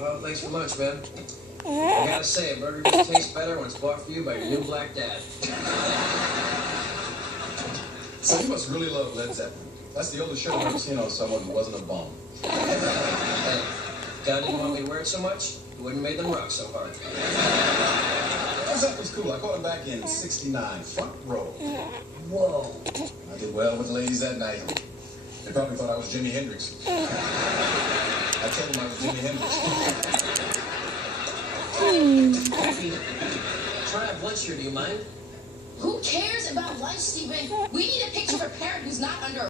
Well, thanks for lunch, man. I gotta say, a burger just tastes better when it's bought for you by your new black dad. So you must really love Led Zeppelin. That's the oldest show I've ever seen on someone who wasn't a bum. Hey, God didn't want me to wear it so much, he wouldn't have made them rock so hard. Led Zeppelin's cool. I caught him back in '69, front row. Whoa. I did well with the ladies that night. They probably thought I was Jimi Hendrix. I told them I was Jimi Hendrix. Try to have lunch here, do you mind? Who cares about lunch, Stephen? We need a picture of a parent who's not under